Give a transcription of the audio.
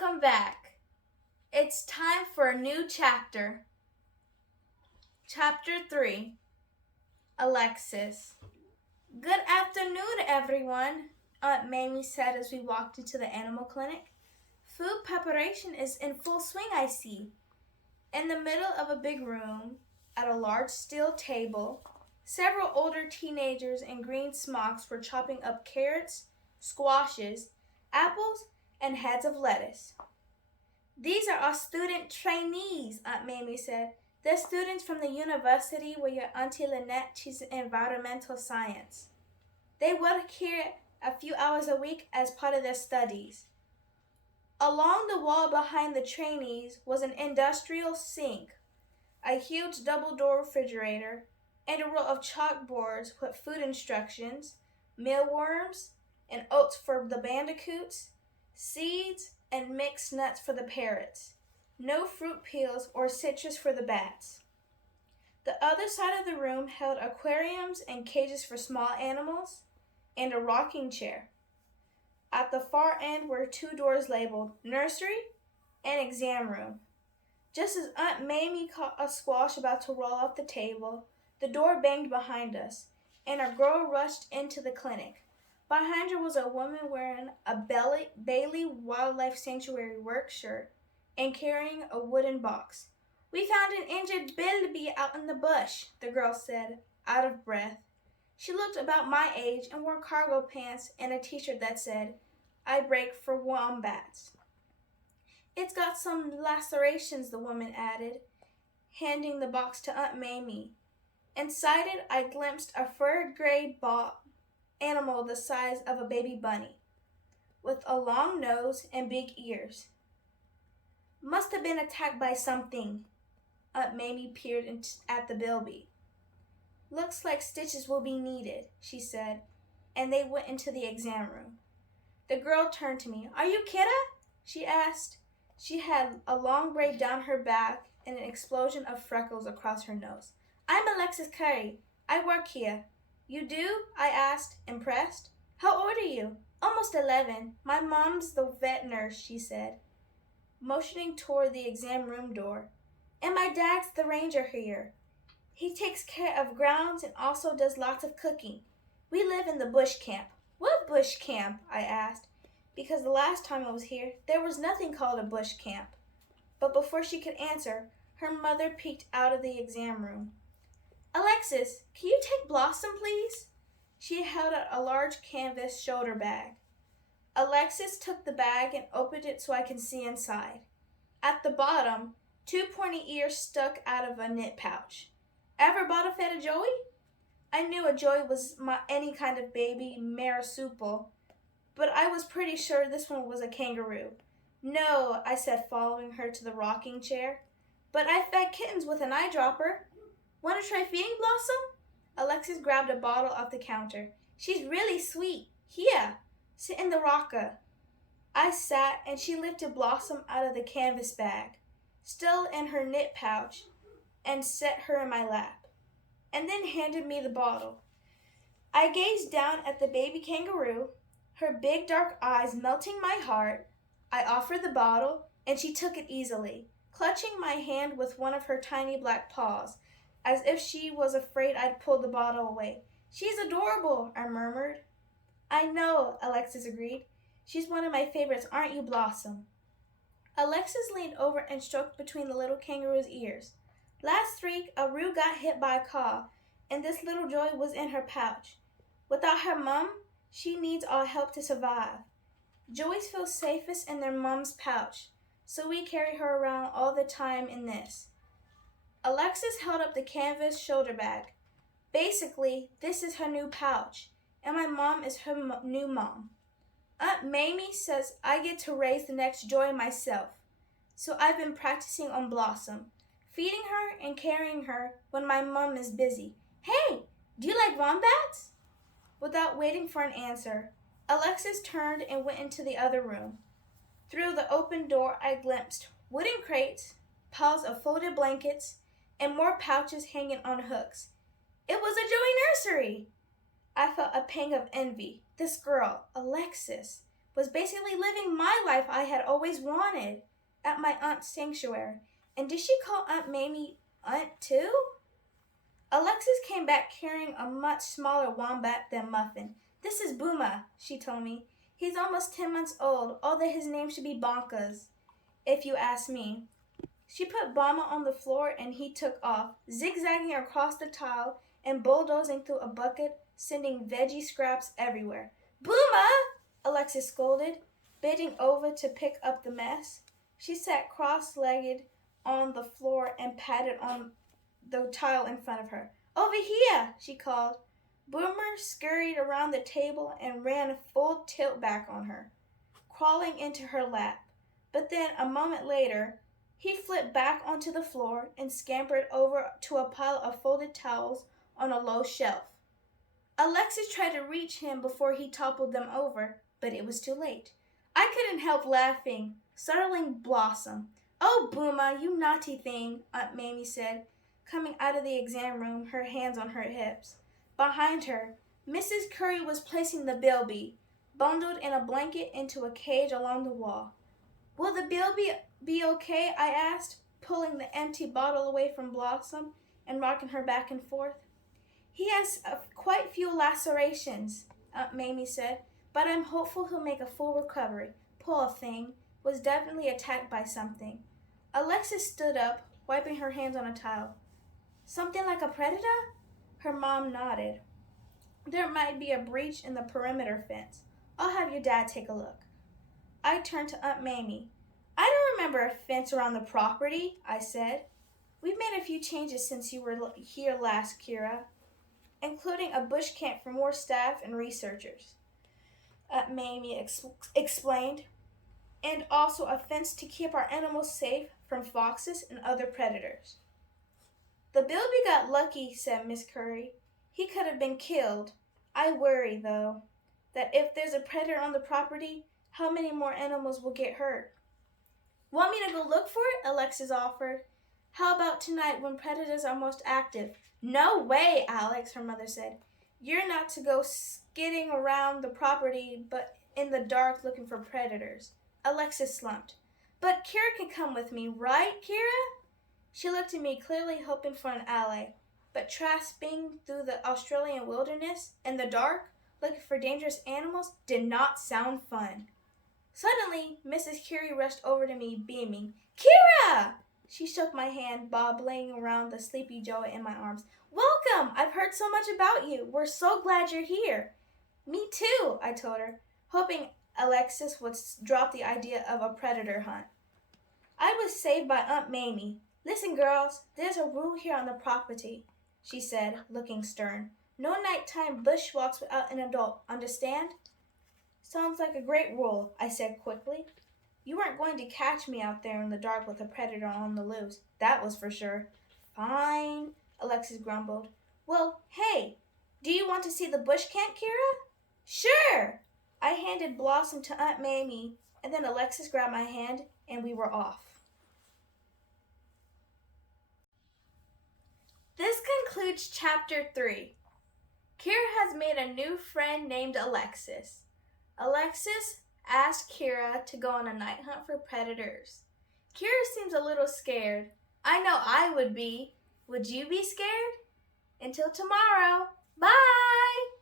welcome back. It's time for a new chapter. Chapter 3 Alexis. Good afternoon, everyone, Aunt Mamie said as we walked into the animal clinic. Food preparation is in full swing, I see. In the middle of a big room, at a large steel table, several older teenagers in green smocks were chopping up carrots, squashes, apples, and heads of lettuce. These are our student trainees, Aunt Mamie said. They're students from the university where your Auntie Lynette teaches environmental science. They work here a few hours a week as part of their studies. Along the wall behind the trainees was an industrial sink, a huge double-door refrigerator, and a row of chalkboards with food instructions, mealworms, and oats for the bandicoots, seeds, and mixed nuts for the parrots. No fruit peels or citrus for the bats. The other side of the room held aquariums and cages for small animals, and a rocking chair. At the far end were two doors labeled Nursery and Exam Room. Just as Aunt Mamie caught a squash about to roll off the table, the door banged behind us, and a girl rushed into the clinic. Behind her was a woman wearing a Bailey Wildlife Sanctuary work shirt and carrying a wooden box. "We found an injured bilby out in the bush," the girl said, out of breath. She looked about my age and wore cargo pants and a t-shirt that said, "I break for wombats." "It's got some lacerations," the woman added, handing the box to Aunt Mamie. Inside it, I glimpsed a fur gray animal the size of a baby bunny, with a long nose and big ears. "Must have been attacked by something." Aunt Mamie peered at the bilby. "Looks like stitches will be needed," she said, and they went into the exam room. The girl turned to me. "Are you Kidda?" she asked. She had a long braid down her back and an explosion of freckles across her nose. "I'm Alexis Curry. I work here." "You do?" I asked, impressed. "How old are you?" "Almost 11. My mom's the vet nurse," she said, motioning toward the exam room door. "And my dad's the ranger here. He takes care of grounds and also does lots of cooking. We live in the bush camp." "What bush camp?" I asked, because the last time I was here, there was nothing called a bush camp. But before she could answer, her mother peeked out of the exam room. "Alexis, can you take Blossom, please?" She held out a large canvas shoulder bag. Alexis took the bag and opened it so I could see inside. At the bottom, two pointy ears stuck out of a knit pouch. "Ever bottle fed a joey?" I knew a joey was any kind of baby marsupial, but I was pretty sure this one was a kangaroo. "No," I said, following her to the rocking chair, "but I fed kittens with an eyedropper. Want to try feeding Blossom?" Alexis grabbed a bottle off the counter. "She's really sweet. Here, sit in the rocker." I sat, and she lifted Blossom out of the canvas bag, still in her knit pouch, and set her in my lap, and then handed me the bottle. I gazed down at the baby kangaroo, her big dark eyes melting my heart. I offered the bottle, and she took it easily, clutching my hand with one of her tiny black paws, as if she was afraid I'd pull the bottle away. "She's adorable," I murmured. "I know," Alexis agreed. "She's one of my favorites, aren't you, Blossom?" Alexis leaned over and stroked between the little kangaroo's ears. "Last week, a roo got hit by a car, and this little joy was in her pouch. Without her mom, she needs our help to survive. Joys feel safest in their mom's pouch, so we carry her around all the time in this." Alexis held up the canvas shoulder bag. "Basically, this is her new pouch, and my mom is her new mom. Aunt Mamie says I get to raise the next Joy myself, so I've been practicing on Blossom, feeding her and carrying her when my mom is busy. Hey, do you like wombats?" Without waiting for an answer, Alexis turned and went into the other room. Through the open door, I glimpsed wooden crates, piles of folded blankets, and more pouches hanging on hooks. It was a Joey nursery! I felt a pang of envy. This girl, Alexis, was basically living my life I had always wanted at my aunt's sanctuary. And did she call Aunt Mamie Aunt too? Alexis came back carrying a much smaller wombat than Muffin. This is Booma, she told me. He's almost 10 months old, although his name should be Bonkas, if you ask me. She put Bama on the floor and he took off, zigzagging across the tile and bulldozing through a bucket, sending veggie scraps everywhere. Booma! Alexis scolded, bending over to pick up the mess. She sat cross-legged on the floor and patted on the tile in front of her. Over here, she called. Boomer scurried around the table and ran full tilt back on her, crawling into her lap. But then, a moment later, he flipped back onto the floor and scampered over to a pile of folded towels on a low shelf. Alexis tried to reach him before he toppled them over, but it was too late. I couldn't help laughing, startling Blossom. Oh, Booma, you naughty thing, Aunt Mamie said, coming out of the exam room, her hands on her hips. Behind her, Mrs. Curry was placing the Bilby, bundled in a blanket, into a cage along the wall. Will the Bilby be okay? I asked, pulling the empty bottle away from Blossom and rocking her back and forth. He has quite few lacerations, Aunt Mamie said, but I'm hopeful he'll make a full recovery. Poor thing, was definitely attacked by something. Alexis stood up, wiping her hands on a towel. Something like a predator? Her mom nodded. There might be a breach in the perimeter fence. I'll have your dad take a look. I turned to Aunt Mamie. I don't remember a fence around the property, I said. We've made a few changes since you were here last, Kira, including a bush camp for more staff and researchers, Aunt Mamie explained, and also a fence to keep our animals safe from foxes and other predators. The Bilby got lucky, said Miss Curry. He could have been killed. I worry, though, that if there's a predator on the property, how many more animals will get hurt? Want me to go look for it? Alexis offered. How about tonight when predators are most active? No way, Alex, her mother said. You're not to go skidding around the property, but in the dark looking for predators. Alexis slumped. But Kira can come with me, right, Kira? She looked at me, clearly hoping for an ally. But trasping through the Australian wilderness in the dark, looking for dangerous animals, did not sound fun. Suddenly, Mrs. Curie rushed over to me, beaming. Kira! She shook my hand, bobbling around the sleepy Joe in my arms. Welcome! I've heard so much about you. We're so glad you're here. Me too, I told her, hoping Alexis would drop the idea of a predator hunt. I was saved by Aunt Mamie. Listen, girls, there's a rule here on the property, she said, looking stern. No nighttime bushwalks without an adult, understand? Sounds like a great rule, I said quickly. You weren't going to catch me out there in the dark with a predator on the loose. That was for sure. Fine, Alexis grumbled. Well, hey, do you want to see the bush camp, Kira? Sure! I handed Blossom to Aunt Mamie, and then Alexis grabbed my hand, and we were off. This concludes Chapter 3. Kira has made a new friend named Alexis. Alexis asked Kira to go on a night hunt for predators. Kira seems a little scared. I know I would be. Would you be scared? Until tomorrow. Bye!